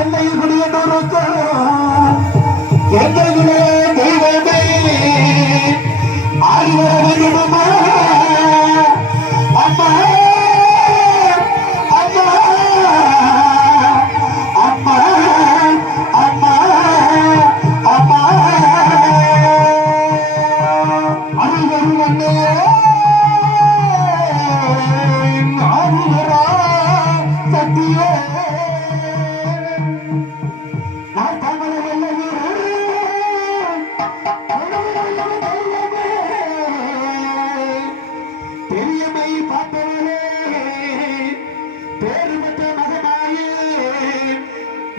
எல்லையில் குடியேற்றோருக்கு எங்களுடைய தெய்வமே ஆடிவர வேண்டுமா அம்மா அம்மா அம்மா அம்மா அம்மா அருள் அண்ணே ஆடிவரா சத்தியே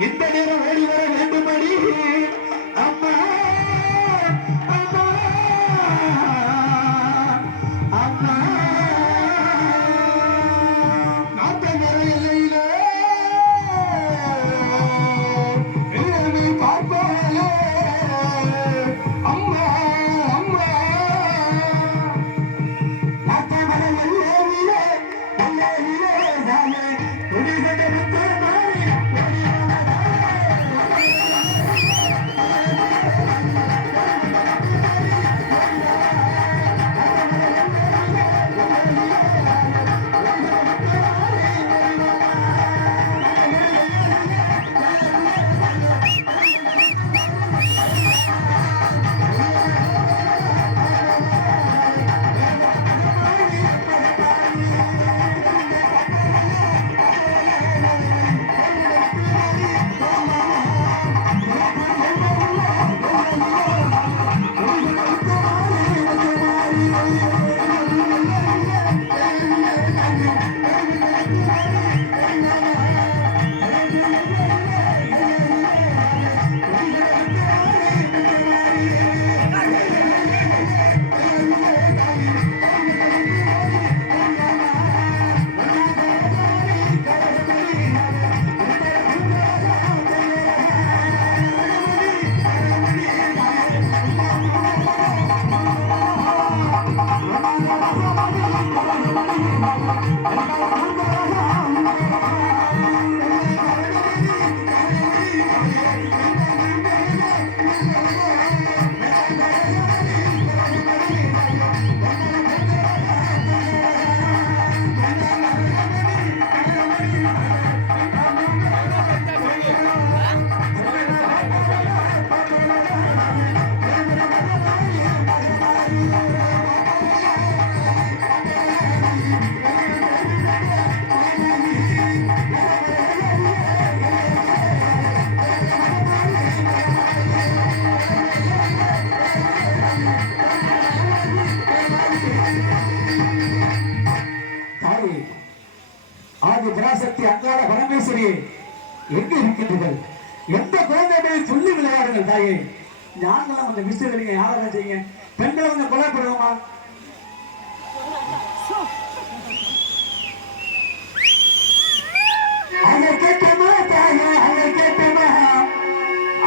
இந்த நேரம் ஓடி வர வேண்டும்படி அம்மா அம்மா அம்மா நாட்ட நிறையில பார்ப்பாலே அம்மா அம்மா நாட்ட மலை எல்லையிலே துணிகடலுக்கு பராசக்தி அங்காள பரமேஸ்வரி எங்க இருக்கின்றீர்கள்? எந்த குழந்தைகளை சொல்லி விளையாடுங்கள் தாயே. ஞானங்களும் அந்த விஷயத்தை நீங்க யாராவது செய்யுங்க. பெண்களை கொஞ்சம் கொலை பண்ணுவோமா? அதை கேட்டமா தாயா, அதை கேட்டமா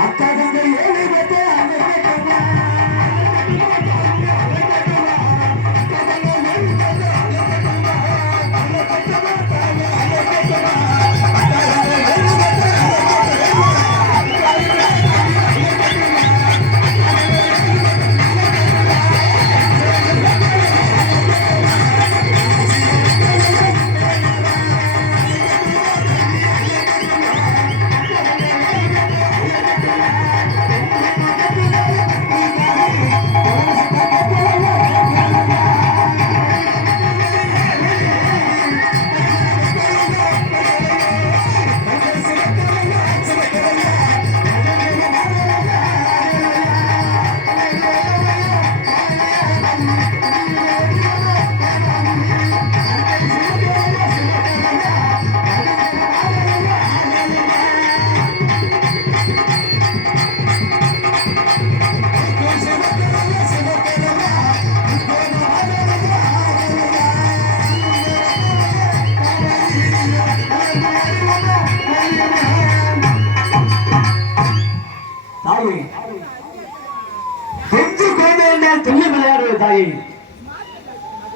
அக்கா தங்க ஏழை பத்த அதை கேட்டமா தாயே செஞ்சு குழந்தை சொல்லி விளையாடுவது தாயே.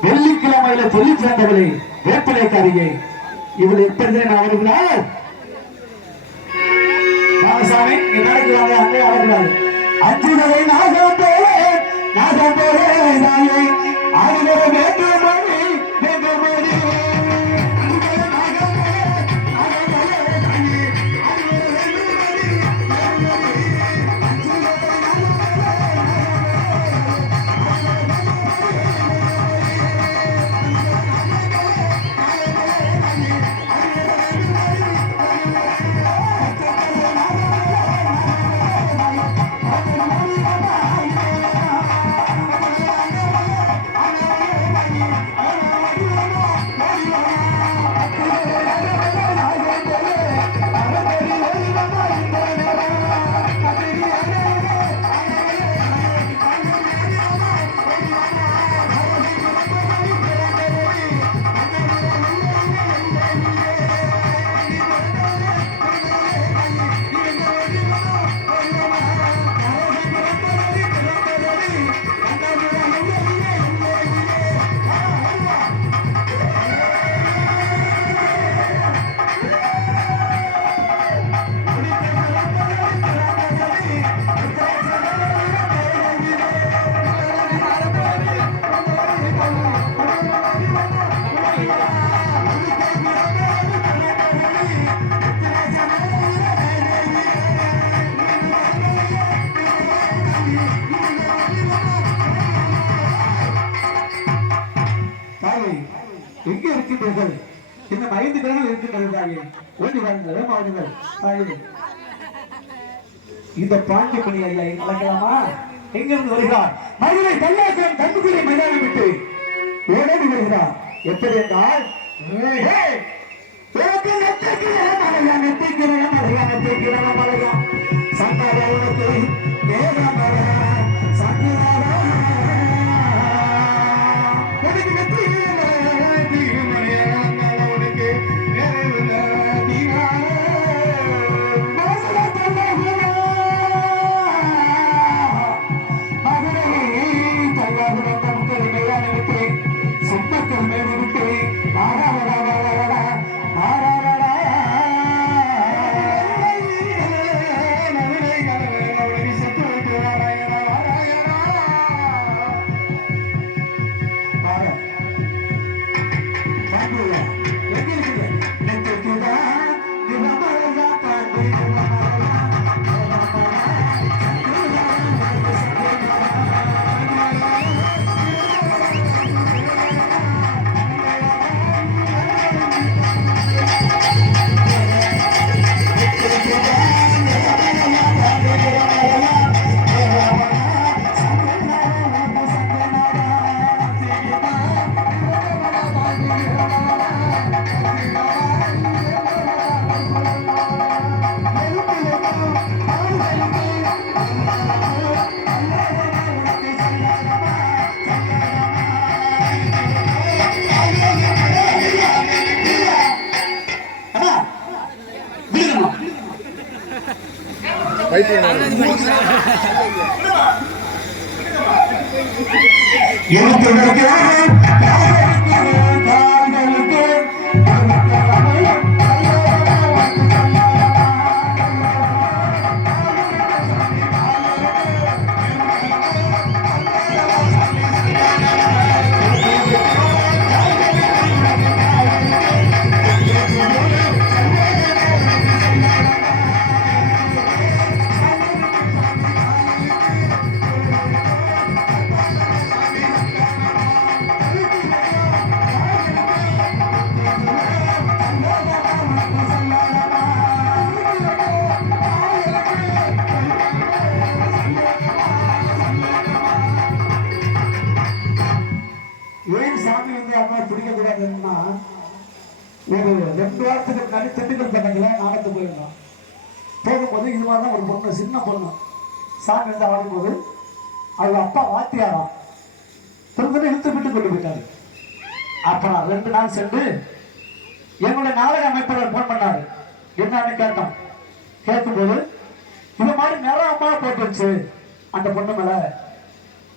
வெள்ளிக்கிழமையில சொல்லி சேர்ந்தவளே வேப்பிலைக்காரியே, இவள் எப்படி நான் வருகிறாள் ராமசாமி நடக்கிறாங்க அங்கே ஆடக்கூடாது. அஞ்சுதலை நாகம் போல தாயே ஆடுகிற வேண்டுமணி வேண்டுமணி எங்கே இருக்கின்றீர்கள்? இன்னும் 5 கிழமைகள் இருக்கின்றது தாயே. ஓடி வாருங்கள் தாயே. இந்த பாண்டி பணி ஐயா நடக்கலாமா? எங்கிருந்து வருகிறார்? மதுரை பல்லாக்கம் தம்புக்குடி மைதானம் விட்டு ஓடி வருகிறார். எப்படி என்றால் ஒரு 2 வாரத்துக்கு முன்னாடி திண்டுக்கல் கணக்கில் நாடகத்துக்கு போயிருந்தோம். போகும்போது இது மாதிரி தான் ஒரு பொண்ணு, சின்ன பொண்ணு சாமி வந்து ஆடும்போது அவங்க அப்பா வாத்தியாரம் திரும்ப இழுத்து விட்டு கொண்டு போயிட்டாரு. அப்புறம் 2 நாள் சென்று என்னுடைய நாடக அமைப்பாளர் போன் பண்ணாரு. என்னன்னு கேட்டோம். கேட்கும்போது இது மாதிரி நேரம் அம்மா போச்சு அந்த பொண்ணு மேல.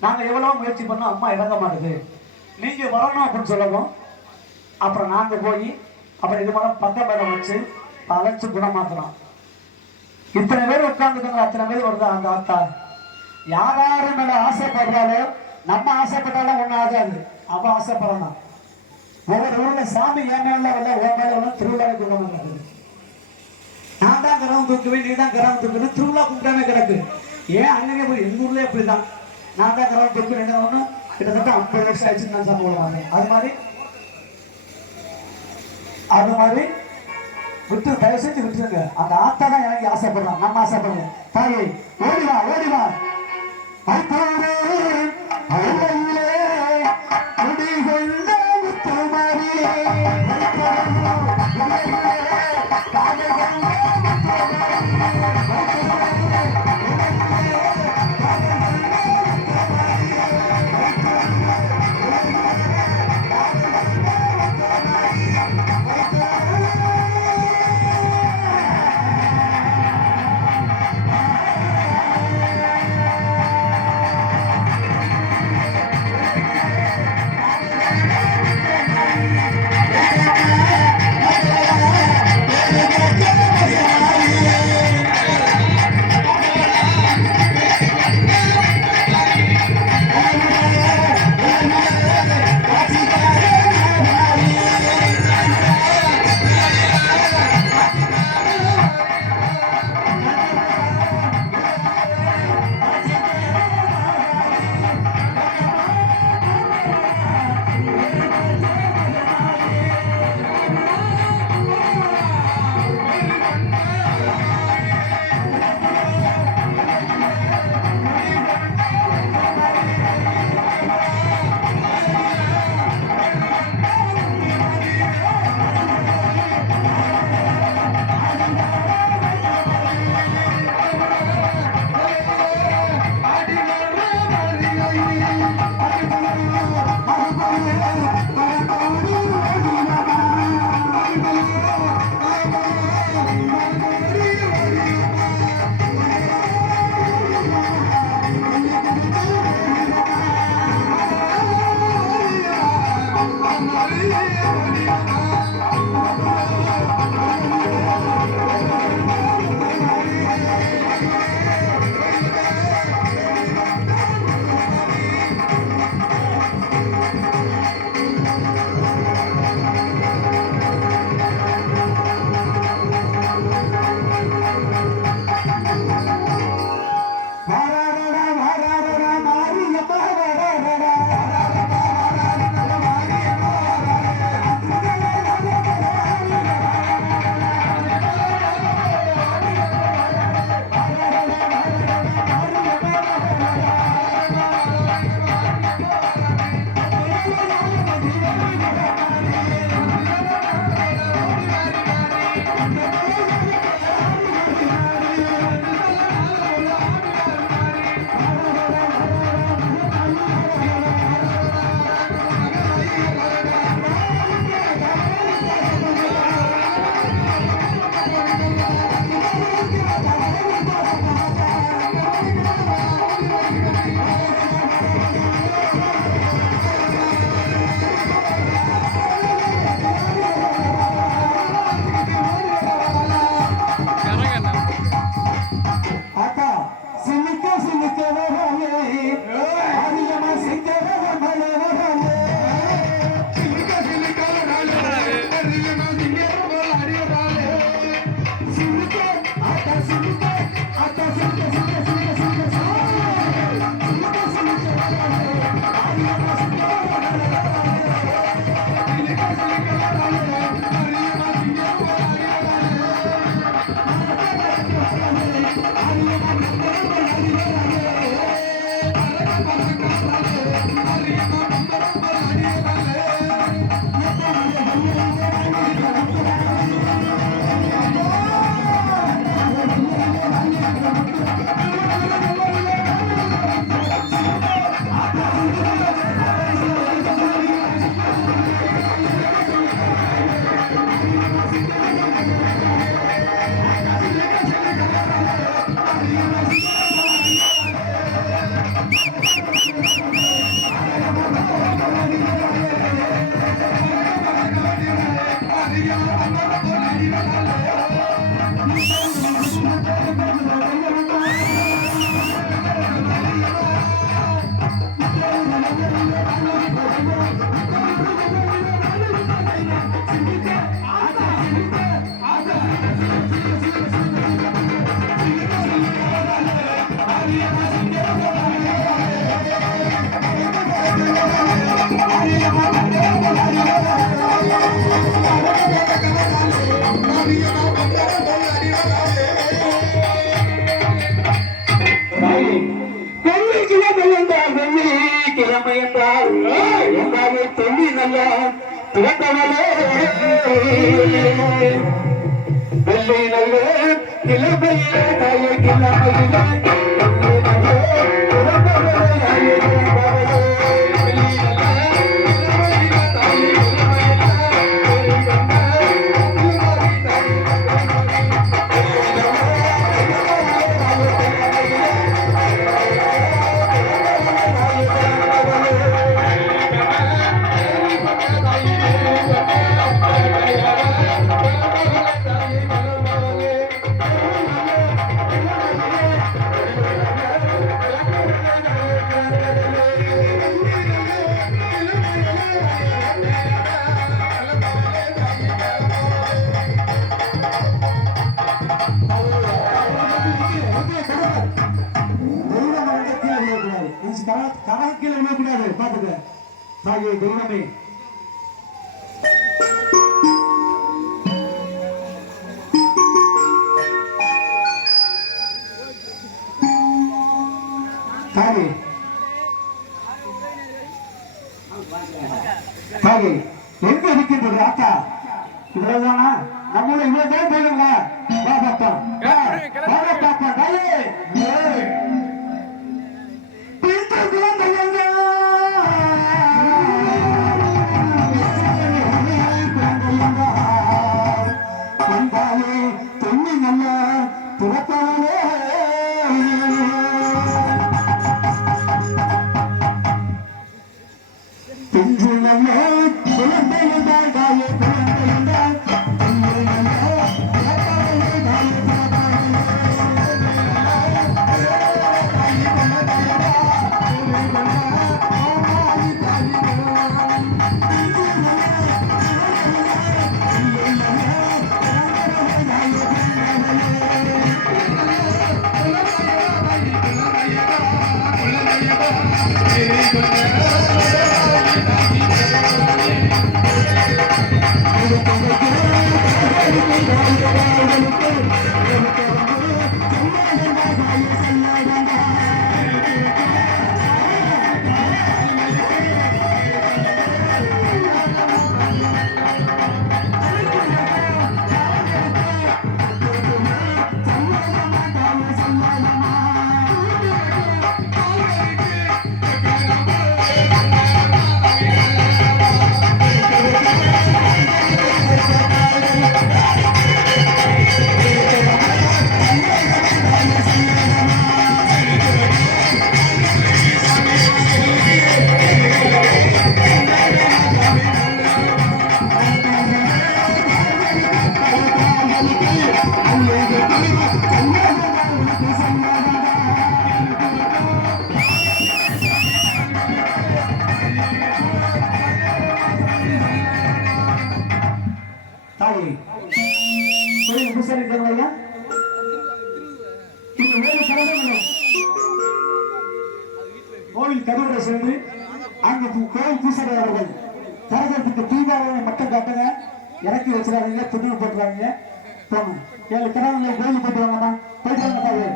நாங்க எவ்வளவு முயற்சி பண்ணோம், அம்மா இறங்க மாட்டுது, நீங்க வரணும் அப்படின்னு சொல்லவும் அப்புறம் நாங்க போய் அப்புறம் இது மாதிரி பக்க பேரம் வச்சு அழைச்சு குணமாக்கணும். இத்தனை பேர் உட்கார்ந்துக்கோங்க, அத்தனை பேர் வருதா அந்த ஆத்தா. யாராரு மேல ஆசைப்படுறாலோ நம்ம ஆசைப்பட்டாலும் ஒன்றும் ஆகாது, அவ ஆசைப்படணும். ஒவ்வொரு ஊர்ல சாமி ஏன் மேல வரல ஓ மேல வரல திருவிழாவை கொண்டு நடக்குது. நான் தான் கரவம் தூக்குவேன், நீ தான் கரவம் தூக்கணும், திருவிழா கும்பிட்டாமே கிடக்கு. ஏன் அங்கங்கே போய் எங்க ஊர்லயே அப்படிதான், நான் தான் கரவம் தூக்குவேன் என்ன ஒன்று கிட்டத்தட்ட 50 வருஷம் ஆயிடுச்சு நான் சம்பவம். அது மாதிரி விட்டு தயவு செஞ்சு விட்டுருங்க. அந்த ஆத்தா தான் எனக்கு ஆசைப்படுறான், நம்ம ஆசைப்படுறோம். தாயை ஓடிவா ஓடிவா Arriba, கிழமை என்றால் என்றாலே சொல்லி நல்ல பிறந்தவளே வெள்ளை நல்ல கிழமையிலே தாயே கிழமையிலே கணக்கில் விழக்கூடாது. பாத்துக்க தாயே தெய்வமே, தாயே தாயே எங்க இருக்கின்றது ஆத்தா? இவ்வளவுதானா? நம்மள இவ்வளவுதான் போயிடுங்க. வா பாப்பா, வா பாப்பா தாயே. கோவில் கதவுரை சேர்ந்து அங்க கோவில் பூசையாளர்கள் தரகத்துக்கு தீபாவளி மக்கள் காட்டுங்க, இறக்கி வச்சிடாதீங்க, துணிவு போட்டுறாங்க. போங்க 7 கிராமங்களை கோயில் போட்டு வாங்கம்மா, போயிட்டு வாங்க தாயே.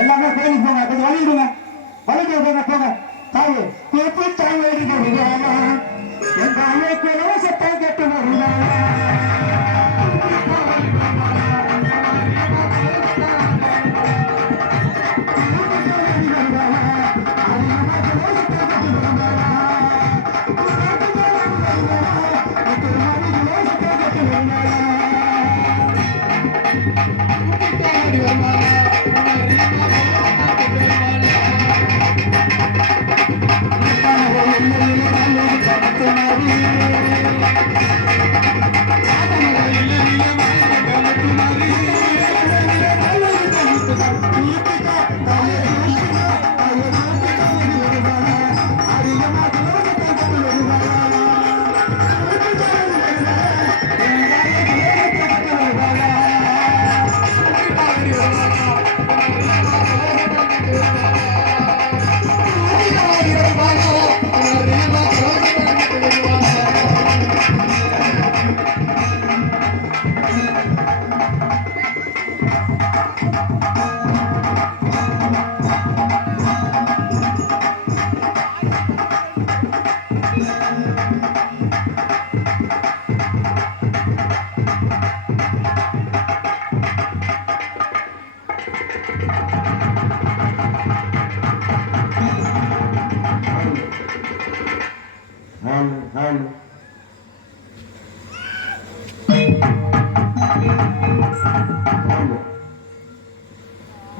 எல்லாமே கோயிலுக்கு போங்க, கொஞ்சம் வழிடுங்க, வழிக்கு போங்க, போங்க தாயே. கூப்பு தாயே என் தாயே குலவசத்தை கட்டு வருவாங்க.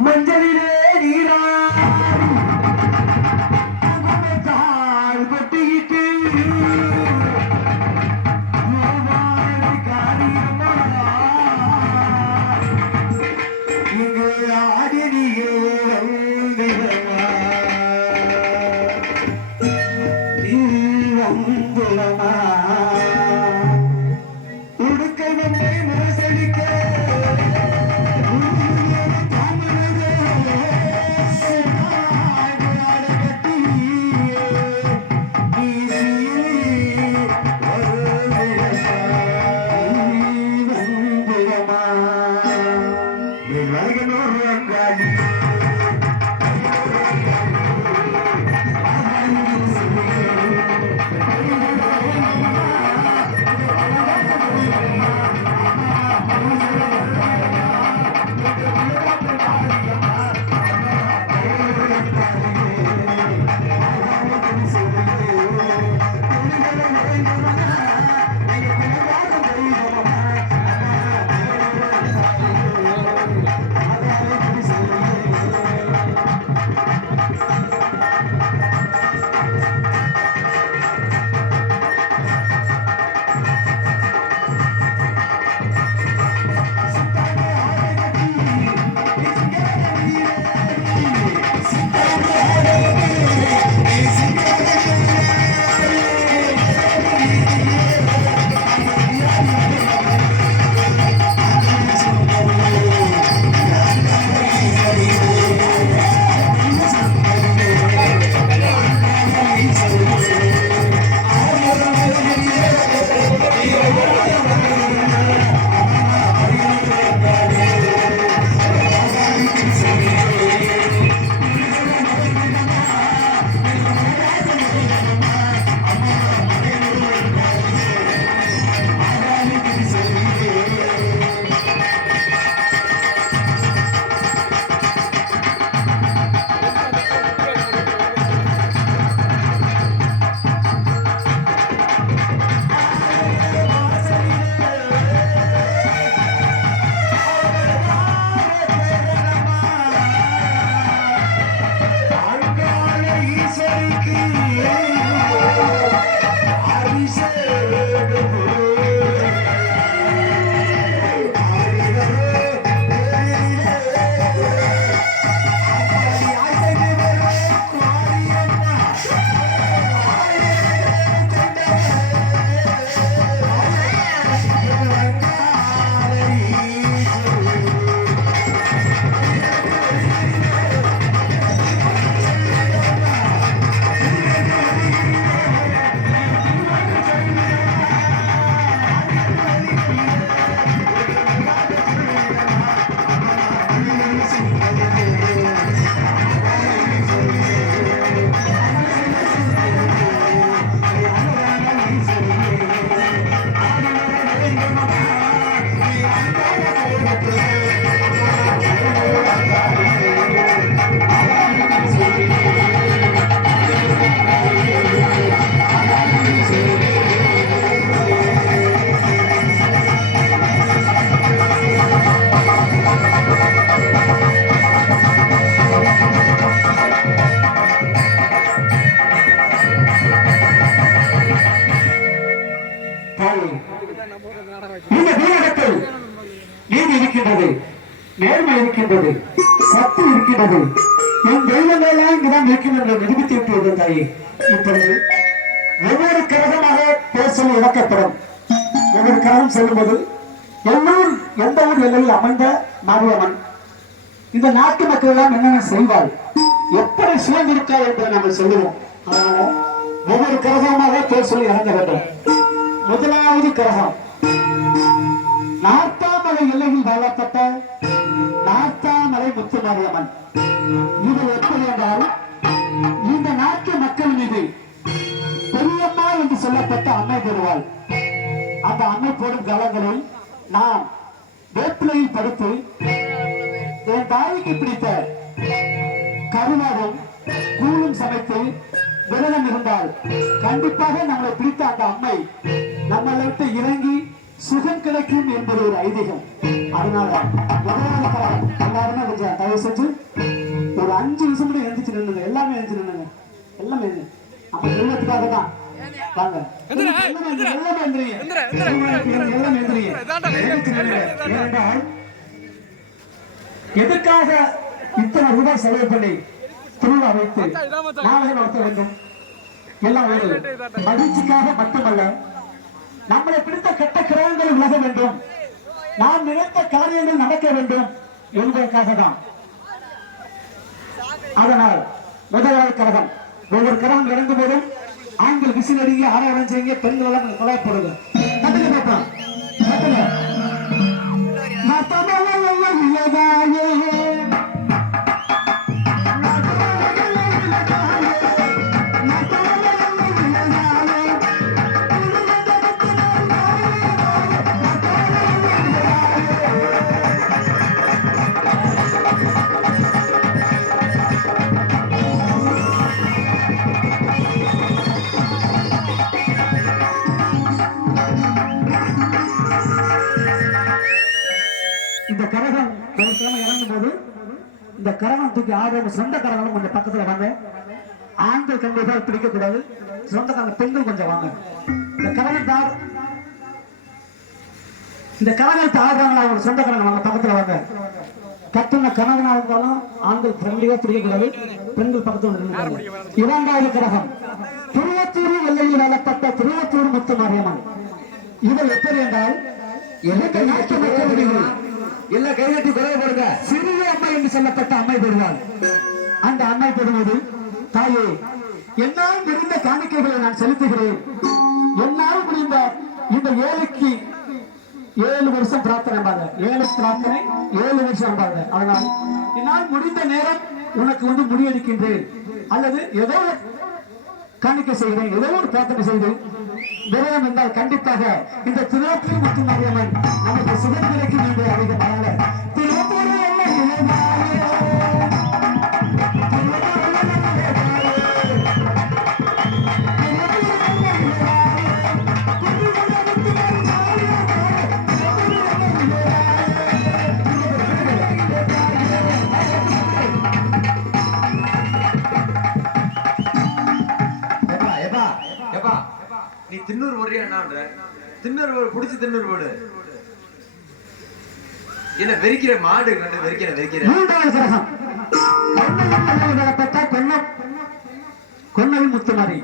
மஞ்சளிலே நீராடி கால் கொட்டிக்கிட்டு இங்கு ஆடினியே வந்துள்ளமா உடுக்கை நம்மை மோசடிக்க இந்த வீரகத்தில் நீதி இருக்கின்றது, நேர்மை இருக்கின்றது, சக்தி இருக்கின்றது. என் தெய்வங்கள்லாம் இங்குதான் இருக்கின்ற நிரூபித்து விட்டு தாயே. இப்பொழுது ஒவ்வொரு கழகமாக பேர் சொல்லி இழக்கப்படும். ஒவ்வொரு கழகம் செல்லும்போது எல்லோர் எந்த ஊர் எல்லையில் அமைந்த மாரியம்மன் இந்த நாட்டு மக்கள் எல்லாம் என்னென்ன செய்வார், எப்படி சுயந்திருக்கார் என்பதை நாங்கள் சொல்லுவோம். அதனால ஒவ்வொரு கழகமாக பேர் சொல்லி இறங்க வேண்டும். முதலாவது கழகம் நார்த்தாமலை எல்லையில் வாழப்பட்ட நார்த்தாமலை முத்துமாரியம்மன். இது எப்படி என்றால் இந்த நாட்டு மக்கள் மீது பெரியம்மா என்று சொல்லப்பட்ட அன்னை பெறுவாள். அந்த அன்னை போடும் காலங்களில் நான் வேப்பிலையில் படுத்து என் தாய்க்கு பிடித்த கருவாடும் கூழும் சமைத்து விரதம் இருந்தால் கண்டிப்பாக நம்மளை பிடித்த அந்த அம்மை நம்மளை விட்டு இறங்கி சுகம் கிடைக்கும் என்பது ஒரு ஐதீகம். அதனால முதலாவது கரகம் எல்லாருமே கொஞ்சம் தயவு செஞ்சு ஒரு 5 நிமிஷம் கூட எழுந்திச்சு நின்னுங்க. எல்லாமே எழுந்திச்சு நின்னுங்க. எல்லாமே நம்ம தெய்வத்துக்காக தான். வாங்க எல்லாமே எந்திரிங்க. ஏனென்றால் எதற்காக இத்தனை ரூபாய் செலவு பண்ணி திருவிழா வைத்து நாடகம் நடத்த வேண்டும்? எல்லாம் ஒரு மகிழ்ச்சிக்காக மட்டுமல்ல, நம்மளை பிடித்த கெட்ட கிரகங்கள் விலக வேண்டும், நாம் நினைத்த காரியங்கள் நடக்க வேண்டும் என்பதற்காக தான். அதனால் முதலாவது கரகம், ஒவ்வொரு கரகம் இறங்கும் போதும் ஆண்கள் விசில் அடிங்க, ஆராயம் செய்யுங்க, பெண்கள் எல்லாம் கொலை போடுங்க. கட்டுங்க பார்ப்போம், கட்டுங்க. இந்த கரகம் இறங்கும் போது இந்த கரகம் தூக்கி ஆடுற சொந்த கரகம் கொஞ்சம் பக்கத்துல வாங்க. ஆண்கள் கண்டிப்பாக பிடிக்க கூடாது, சொந்த கரகம் பெண்கள் கொஞ்சம் வாங்க. இந்த கரகத்தை ஆடுறாங்களா அவங்க சொந்த கரகம் வாங்க, பக்கத்துல வாங்க. கட்டுன கணவனா இருந்தாலும் ஆண்கள் ஃப்ரெண்ட்லியா பிடிக்க கூடாது, பெண்கள் பக்கத்துல நின்னுங்க. இரண்டாவது கரகம் திருவத்தூர் வெள்ளையில் வளர்ப்பட்ட திருவத்தூர் முத்து மாரியம்மன். இவர் எப்படி என்றால் எல்லாம் கைகட்டி குறையப்படுங்க. சிறிய அம்மை என்று சொல்லப்பட்ட அம்மை பெறுவாள். அந்த அம்மை பெறுவது, தாயே என்னால் முடிந்த காணிக்கைகளை நான் செலுத்துகிறேன், என்னால் முடிந்த இந்த ஏழைக்கு 7 வருஷம் பிரார்த்தனை, 7 பிரார்த்தனை 7 வருஷம். அதனால் என்னால் முடிந்த நேரம் உனக்கு முடியடிக்கின்றேன், அல்லது ஏதோ காணிக்கை செய்கிறேன், ஏதோ ஒரு பிரார்த்தனை செய்து விரதம் என்றால் கண்டிப்பாக இந்த திருவத்தூர் முத்து மாரியம்மன் நமக்கு சுகம் கிடைக்கும் என்று அதிகமாக திருவத்தூர் நீ தின்னூர் போடுறியா? என்ன தின்னூர் போடு, புடிச்சு தின்னூர் போடு. என்ன வெறிக்கிற மாடு கண்டு வெறிக்கிற. கொன்னவி முத்துமாரி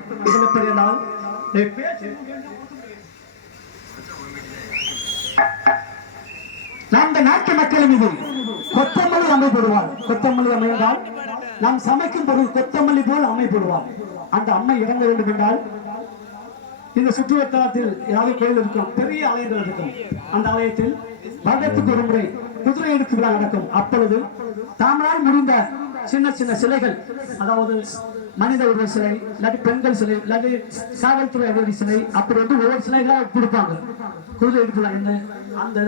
அந்த நாட்டு மக்கள் மீது கொத்தமல்லி அமைப்படுவார். கொத்தமல்லி அமைந்தால் நாம் சமைக்கும் பொருள் கொத்தமல்லி போல் அமைப்படுவார். அந்த அம்மை இறங்க வேண்டும் என்றால் இந்த சுற்றுவட்டாரத்தில் ஏதாவது கோயில் இருக்கும், பெரிய ஆலயங்கள் இருக்கும். அந்த ஆலயத்தில் வருடத்துக்கு ஒரு முறை குதிரை எடுத்து விழா நடக்கும். அப்பொழுது தாமரால் முடிந்த சின்ன சின்ன சிலைகள், அதாவது மனித உருவ சிலை, இல்லாட்டி பெண்கள் சிலை, இல்லாட்டி காவல்துறை அதிகாரி சிலை, அப்படி ஒவ்வொரு சிலைகளாக கொடுப்பாங்க. குதிரை எடுத்து விழா என்ன அந்த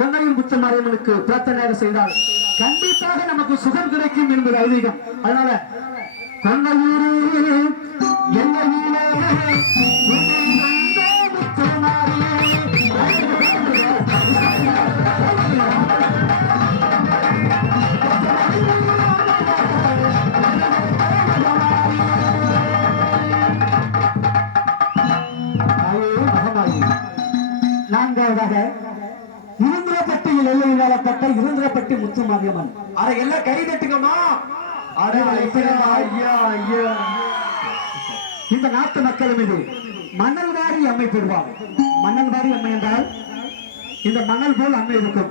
கொன்னையூர் முத்து மாரியம்மனுக்கு பிரார்த்தனை செய்தால் கண்டிப்பாக நமக்கு சுகம் கிடைக்கும் என்பது ஐதீகம். அதனால கொன்னையூர் நான்காவதாக இருந்திரப்பட்டியில் எல்லையில் வாழப்பட்ட இருந்திரப்பட்டி முத்து மாரியம்மன். அதை எல்லாம் கை தட்டுங்கம்மா. இந்த நாட்டு மக்கள் மீது மணல் வாரி அம்மை பெறுவார். மணல் வாரி அம்மை என்றால் இந்த மணல் போல் அம்மை இருக்கும்.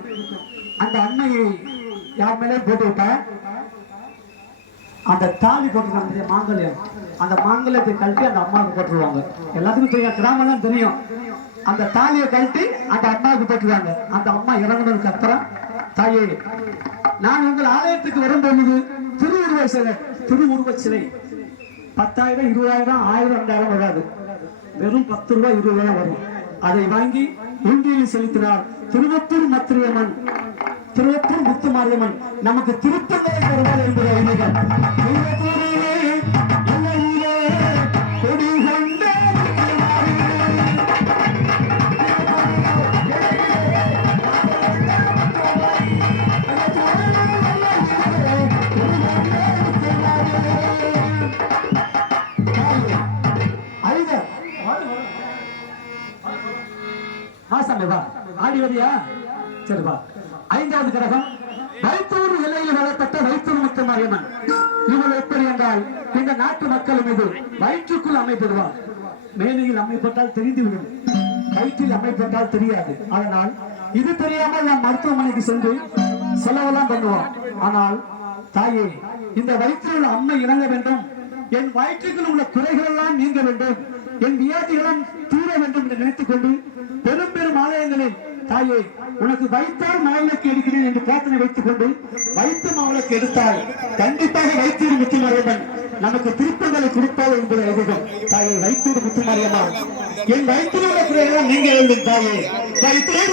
அந்த அம்மையை யார் மேலே போட்டு விட்டா அந்த தாலி போட்டுருக்காங்க மாங்கல்யம், அந்த மாங்கல்யத்தை கழட்டி அந்த அம்மாவுக்கு போட்டுருவாங்க. எல்லாத்துக்கும் தெரியும், கிராமம் தான் தெரியும். அந்த தாலியை கழட்டி அந்த அம்மாவுக்கு போட்டுருவாங்க. அந்த அம்மா இறங்குனதுக்கு அப்புறம், தாயே நான் உங்கள் ஆலயத்துக்கு வரும்பொழுது திருவுருவ சிலை 10,000 20,000 1000 2000 வராது, வெறும் 10 ரூபாய் 20 ரூபாய் வரும். அதை வாங்கி உண்டியில் செலுத்தினார் திருவத்தூர் முத்து மாரியம்மன் நமக்கு திருப்பங்களை தருவார் என்பது ஐதீகம். கொடி கொண்ட ஆசாமி வா, ஆடி வரியா? சரி வா. 5வது கிரகம் வைத்தூர் எல்லையில் வளர்ப்பட்ட வைத்தூர் முத்து மாரியம்மன். இவள் எப்படி என்றால் இந்த நாட்டு மக்கள் மீது வயிற்றுக்குள் அமைப்படுவார். மேலையில் அமைப்பட்டால் தெரிந்துவிடும், வயிற்றில் அமைப்பட்டால் தெரியாது. அதனால் இது தெரியாமல் நாம் மருத்துவமனைக்கு சென்று செலவெல்லாம் பண்ணுவோம். ஆனால் தாயே, இந்த வயிற்றில் அம்மை இறங்க வேண்டும், என் வயிற்றுக்குள் உள்ள குறைகள் எல்லாம் நீங்க வேண்டும், என் வியாதிகளும் தீர வேண்டும் என்று நினைத்துக் கொண்டு பெரும் பெரும் ஆலயங்களில் தாயே உனக்கு வைத்தால் மாவிளக்கு எடுக்கிறேன் என்று பிரார்த்தனை வைத்துக் கொண்டு வைத்து மாவிளக்கு எடுத்தால் கண்டிப்பாக வைத்தூர் முத்துமாரியம்மன் நமக்கு திருப்பங்களை கொடுப்பாள் என்பது ஐதீகம். தாயே, வைத்தூர் முத்துமாரியம்மா, என் வயிற்றில் உள்ள குறைகள் நீங்க வேண்டும் தாயே. வைத்தூர்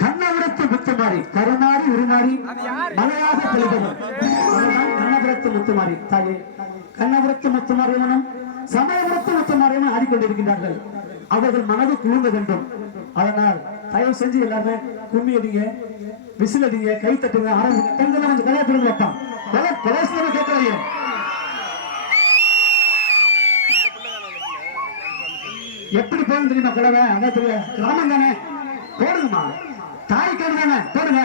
கண்ணபுரத்து முத்துமாரி, கருமாறி உருமாறி மலையாக தெளிபவர் கண்ணபுரத்து முத்துமாரி. தாயே, கண்ணபுரத்து முத்துமாரியம்மனும் சமயபுரத்து முத்துமாரியம்மன் ஆடிக்கொண்டிருக்கின்றார்கள். அவர்கள் மனது குழுங்க வேண்டும். அதனால் தயவு செஞ்சு எல்லாருமே கும்மி அடிங்க, விசில் அடிங்க, கை தட்டுங்க, ஆரம்பிங்க. பெண்கள் கொஞ்சம் கலையை பிடிங்க வைப்பான் கேட்கலையே. எப்படி போகணும் தெரியுமா? கிழமை அதான் தெரியல, கிராமம் தானே, போடுங்கம்மா, தாய் கேடு தானே, போடுங்க.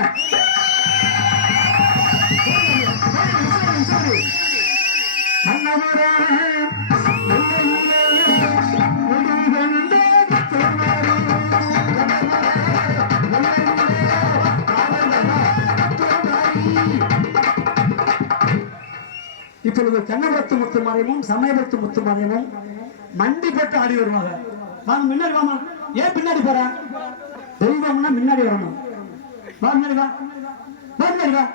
இப்பொழுது கண்ணபுரத்து முத்துமாரியமும் சமயபுரத்து முத்துமாரியமும் மண்டி போட்டு ஆடி வருவாங்க. வாங்க முன்னாடி வாமா. ஏன் பின்னாடி போற? தெய்வம்னா முன்னாடி வரணும். வா முன்னாடி வா, வா முன்னாடி வா.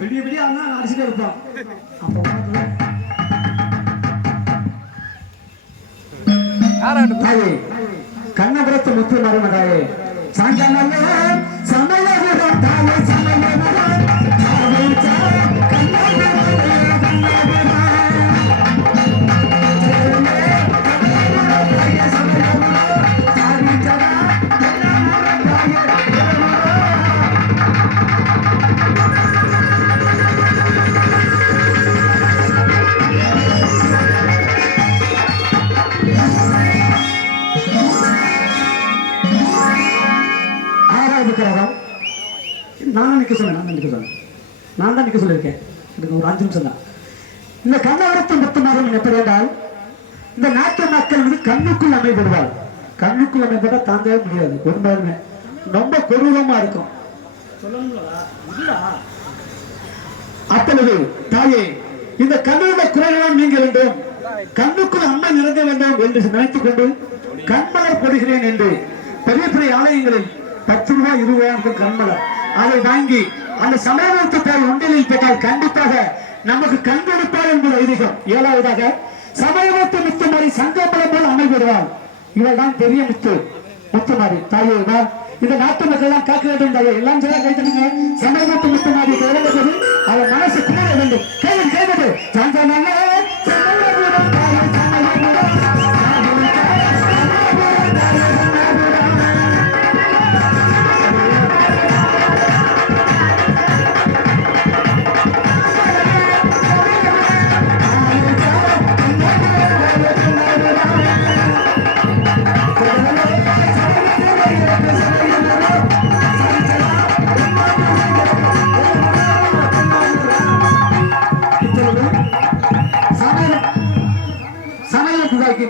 விடிய விடிய அடிச்சுட்டே இருப்போம். கண்ணபுரத்து முத்து மருமதாயே சாயங்காலம் சமயபுரம் தாயே சமயபுரம் நான் தான் நிக்க சொல்லியிருக்கேன். எனக்கு ஒரு 5 நிமிஷம் தான். இந்த கண்ணபுரத்து முத்துமாரியம்மன் எப்படி என்றால் இந்த நாட்டு மக்கள் வந்து கண்ணுக்குள் அமைப்படுவாள். கண்ணுக்குள் அமைப்பட்டா தாங்கவே முடியாது. உண்மையுமே ரொம்ப கொடூரமா இருக்கும். அப்பொழுது தாயே இந்த கண்ணுள்ள குறைகளாம் நீங்க வேண்டும். கண்ணுக்குள் அம்மை நிறங்க வேண்டும் என்று நினைத்துக் கொண்டு கண்மலர் போடுகிறேன் என்று பெரிய பெரிய ஆலயங்களில் 10 ரூபாய் 20 ரூபாய் கண்மலர் அதை வாங்கி அந்த சமயத்து போல் ஒன்றில் பெற்றால் கண்டிப்பாக நமக்கு கண் கொடுப்பார் என்பது ஐதீகம். 7வதாக சமயத்து முத்துமாரி சங்கமலம் போல் அமைவிடுவார். இவள் தான் பெரிய முத்துமாரி தாயே. இந்த நாட்டு மக்கள் எல்லாம் காக்க வேண்டும். எல்லாம் சரியா கைத்தடுங்க. சமயத்து முத்துமாரி இறங்குவது அவர் மனசு குளிர வேண்டும். கேள்வி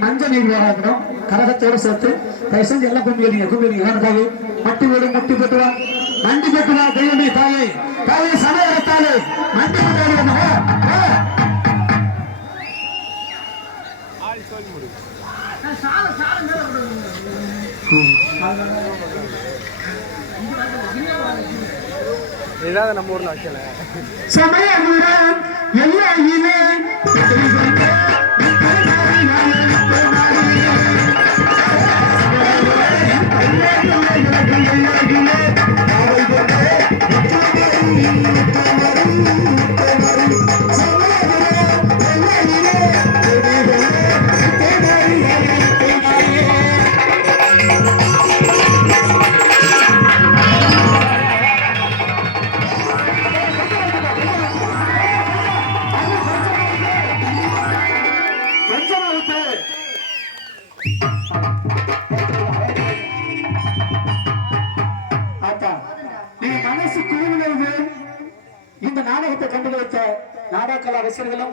மஞ்சள் நீர் வேறாகிறோம் கரகத்தோடு சேர்த்து தயவுசெய்து எல்லாம் கும்பிடுங்க மட்டி வீடு முட்டி பெற்றுவா மண்டி பெற்றுவா தெய்வமே தாயை தாயை சமயத்தாலே மண்டி ஏதாவது நம்ம ஊர்ல வைக்கல சமயம் எல்லையிலே இந்த நாடகத்தை கண்டுகளித்த நாடக ரசிகர்களும்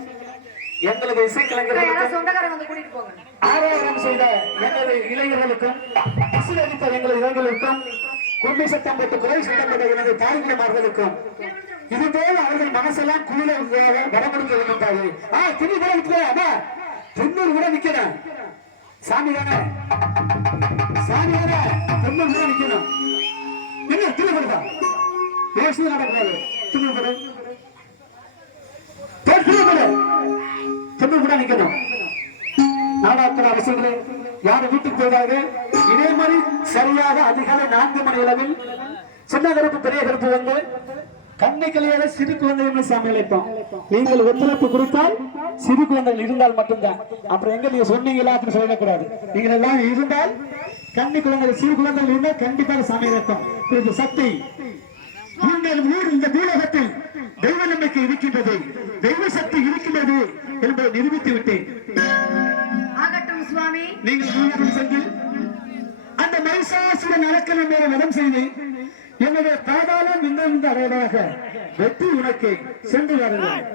எங்களது இசைக்கலைஞர்களுக்கும் ஆரோக்கியம் செய்த எங்களது இளைஞர்களுக்கும் அளித்த எங்களது இளைஞர்களுக்கும் கும்பி சட்டம் போட்டு குறை சட்டம் போட்ட எனது தாய்மார்களுக்கும் இதுபோல் அவர்கள் மனசெல்லாம் குளிர வடமுடிக்க வேண்டும் தாயே. திணி கூட நிற்கிறேன் தென்னூர் கூட நிக்கிறேன். சாமி தானே தென்னூர் கூட நிக்கணும். என்ன திருப்படுதா பேசுவது நடக்கிறாரு. நிக்கணும். நாடாக்கள் அரசுகளே யாரும் வீட்டுக்கு போயிடாது. இதே மாதிரி சரியாக அதிகாலை 4 மணி அளவில் சின்ன கருப்பு பெரிய கருப்பு வந்து கண்ணைக்கலையாக சிறு குழந்தைகள் சாமி அழைப்போம். நீங்கள் ஒத்துழைப்பு கொடுத்தால் சிறு குழந்தைகள் இருந்தால் மட்டும்தான். அப்புறம் எங்க நீங்க சொன்னீங்களா அப்படின்னு சொல்லக்கூடாது. நீங்கள் எல்லாம் இருந்தால் கண்ணி குழந்தைகள் சிறு குழந்தைகள் இருந்தால் கண்டிப்பாக சாமி அழைப்போம். இது சக்தி. இந்த பூலகத்தில் தெய்வ நம்பிக்கை இருக்கின்றது, தெய்வ சக்தி இருக்கின்றது என்பதை நிரூபித்து விட்டேன். நீங்கள் சென்று அந்த மைசாசுரன் அரக்கன் மேல வதம் செய்து என்னுடைய பாதாளம் இந்த அடையாக வெற்றி உனக்கு சென்று வருகிறேன்.